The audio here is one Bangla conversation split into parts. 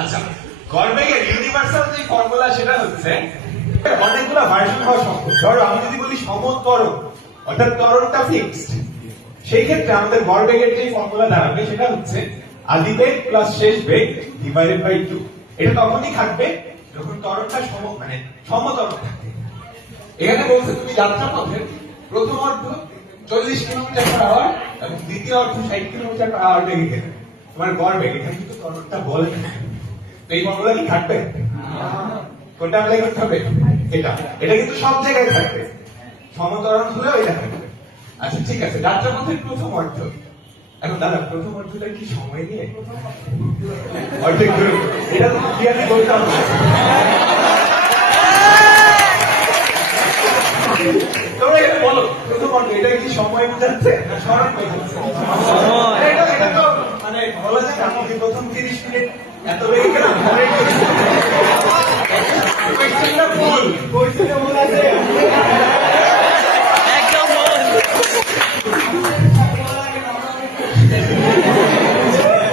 আচ্ছা, গড়বেগের ইউনিভার্সাল যে ফর্মুলা সেটা হচ্ছে অনেকগুলো ভার্সন হওয়া সম্ভব। ধরো আমি যদি বলি সমত্বরণ, অর্থাৎ ত্বরণটা ফিক্সড, সেই ক্ষেত্রে আমাদের গড়বেগের যে ফর্মুলা দাঁড়াবে সেটা হচ্ছে আদিবেগ প্লাস শেষ বেগ ডিভাইডেড বাই 2। এটা তখনই থাকবে যখন ত্বরণটা সমতল থাকে। এখানে বলছে তুমি যাত্রাপথের প্রথম অর্ধ 40 কিলোমিটার/আওয়ার এবং দ্বিতীয় অর্ধ 60 কিলোমিটার/আওয়ার বেগে গেলে তোমার গড়বেগ, এখানে কিন্তু ত্বরণটা বলে এই ফর্মুলা কি থাকবে? কোনটা আমাদের করতে হবে? এটা কিন্তু সব জায়গায় থাকবে, সমত্বরণ হলেও এটা থাকবে। আচ্ছা ঠিক আছে, যাত্রাপথের প্রথম অর্ধ। এখন দাদা প্রথম অর্ধটা কি সময় নিয়ে অর্ধেক দূরত্ব, এটা তো ক্লিয়ারলি বলতে হবে। তোমরা এটা বলো, প্রথম অর্ধ এটা কি সময় বোঝাচ্ছে না সরণ বোঝাচ্ছে? এটা তো মানে বলা যায় না যে প্রথম 30 মিনিট এত বেগে গেলাম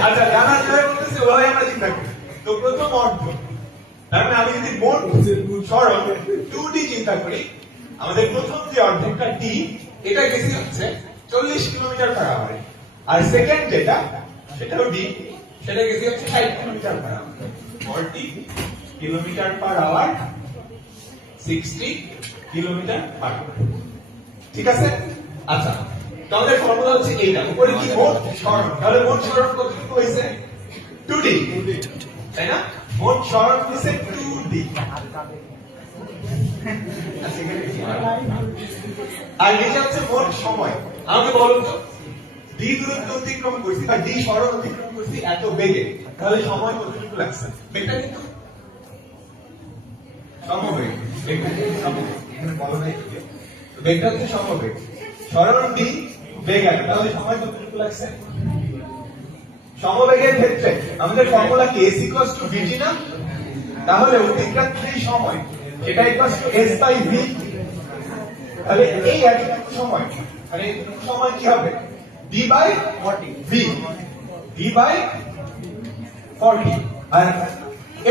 আচ্ছা জানা যায় বলতেছে ওভাবে আমরা চিন্তা করি। তো প্রথম অর্ধ, তার মানে আমি যদি মোট সরণ 2D চিন্তা করি, আমাদের প্রথম যে অর্ধেকটা D এটা গেছে হচ্ছে 40 কিলোমিটার/আওয়ারে, আর সেকেন্ড যেটা সেটাও D সেটা গেছে হচ্ছে 60 কিলোমিটার/আওয়ার। 40 কিলোমিটার/আওয়ার 60 কিলোমিটার/আওয়ার। ঠিক আছে? আচ্ছা তাহলে ফর্মুলা হচ্ছে এইটা, উপরে কি মোট সরণ, তাহলে মোট সরণ কতটুকু হয়েছে? 2D, তাই না? মোট সরণ হয়েছে 2D। আর এটা হচ্ছে মোট সময়। আমাকে বলুন তো, D দূরত্ব অতিক্রম করছি বা D সরণ অতিক্রম করছি এত বেগে, তাহলে সময় কতটুকু লাগছে? বেগটা কিন্তু সমবেগ, বেগটা কিন্তু সমবেগ, এখানে বলা নাই তো বেগটা হচ্ছে সমবেগ। সরণ D, বেগ এত, তাহলে সময় কতটুকু লাগছে? সমবেগের ক্ষেত্রে আমাদের ফর্মুলা কি s = vt না? তাহলে অতিক্রান্ত যে সময় সেটা s বাই v। তাহলে এই এতটুকু সময়, মানে এতটুকু সময় কি হবে? d by 40 v, d by 40। আর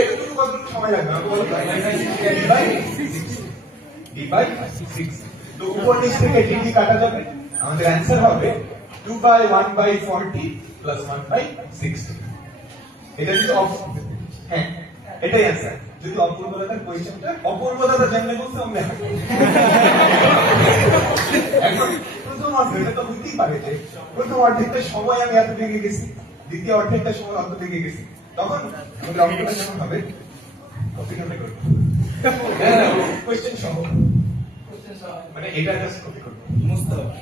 এতটুকু কতটুকু সময় লাগবে আমাকে বলুন? d by 6। তো উপর নিচ থেকে d কাটা যাবে, আমাদের অ্যানসার হবে 2 বাই 1 বাই 40 প্লাস 1 বাই 60। এটা যদি হ্যাঁ এটাই অ্যানসার। যদি অপূর্বতার কোয়েশ্চেনটা অপূর্বতা জানলে বলতে আমরা এখন প্রথম অর্ধেকটা তো বুঝতেই পারে যে প্রথম অর্ধেকটা সময় আমি এত বেগে গেছি, দ্বিতীয় অর্ধেকটা সময় অত বেগে গেছি, তখন আমাদের অঙ্কটা কেমন হবে? কপি কেমন করবো? কোয়েশ্চেন সহ, মানে এটা জাস্ট কপি করবো, মুছতে হবে।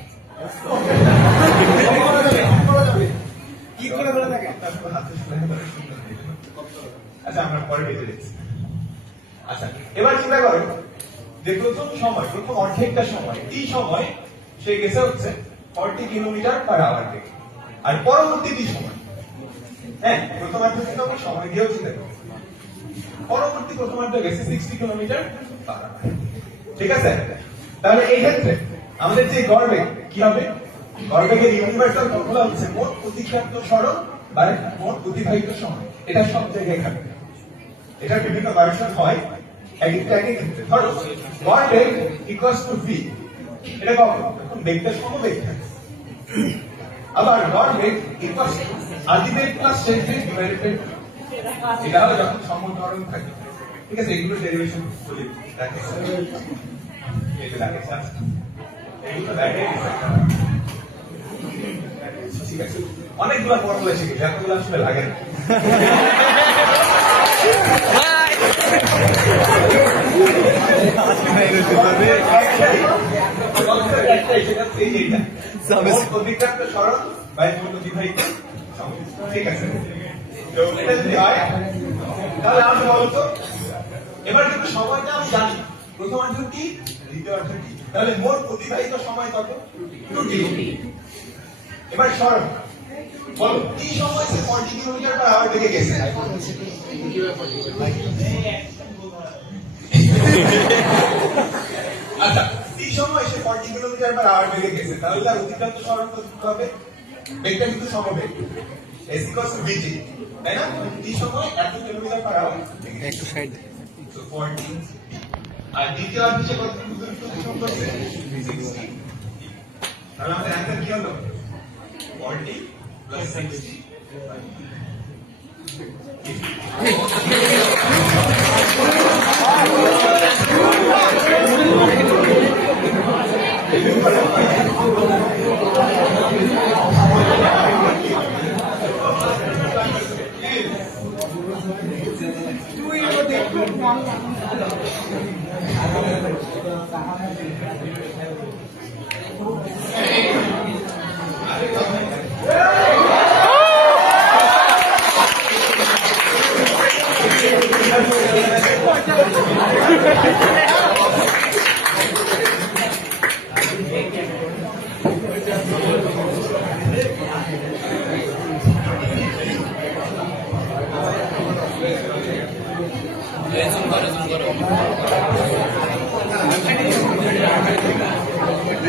কি করে বলে থাকে? আচ্ছা আমরা পরে দেখে দিচ্ছি। আচ্ছা এবার চিন্তা করো যে প্রথম সময়, প্রথম অর্ধেকটা সময় এই সময় সে গেছে হচ্ছে 40 কিলোমিটার/আওয়ার থেকে, আর পরবর্তী সময়, হ্যাঁ প্রথম অর্ধেক থেকে আমরা সময় দিয়েও চিন্তা করি, পরবর্তী প্রথম অর্ধেক গেছে 60 কিলোমিটার/আওয়ার। ঠিক আছে? তাহলে এই ক্ষেত্রে আমাদের যে গড়বেগ কি হবে? গড়বেগের ইউনিভার্সাল ফর্মুলা হচ্ছে মোট অতিক্রান্ত সরণ বা মোট অতিবাহিত সময়। এটা সব জায়গায় থাকবে, এটা বিভিন্ন ভার্সন হয় এক একটা ক্ষেত্রে। ধরো গড়বেগ = v, এটা কখন? যখন বেগটা সমবেগ থাকে। আবার গড়বেগ আদিবেগ প্লাস শেষ বেগ ডিভাইডেড বাই 2, এটা হলো যখন সমত্বরণ থাকে। ঠিক আছে, এগুলো ডেরিভেশন বলি রাখে, এটা রাখে এগুলো রাখে। ঠিক আছে, অনেকগুলো ফর্মুলা শিখেছি, এতগুলো আসলে লাগে না। অতিক্রান্ত সরণ বা মোট অতিবাহিত সময়। ঠিক আছে, তো এটা যদি হয় তাহলে আমি বলতো এবার কিন্তু সময়টা আমি জানি, প্রথম অর্ধ কি, দ্বিতীয় অর্ধ কি, তাহলে মোট অতিবাহিত সময় কত? 2t। এবার সরণ বলো, কি সময় সে 40 কিলোমিটার/আওয়ার বেগে গেছে? আচ্ছা এই সময় সে 40 কিলোমিটার/আওয়ার বেগে গেছে, তাহলে তার অতিক্রান্ত সরণ কত হবে? বেগটা কিন্তু সমবেগ, S equals to BG, তাই না? t সময় এত কিলোমিটার পার আওয়ার একটু সাইড so 40 আর দ্বিতীয় আর পিছে কত যোগ করছে 60 তাহলে আমাদের অ্যানসার কি হলো 40 প্লাস 60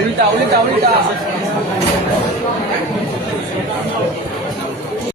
উল্টা উল্টা উল্টা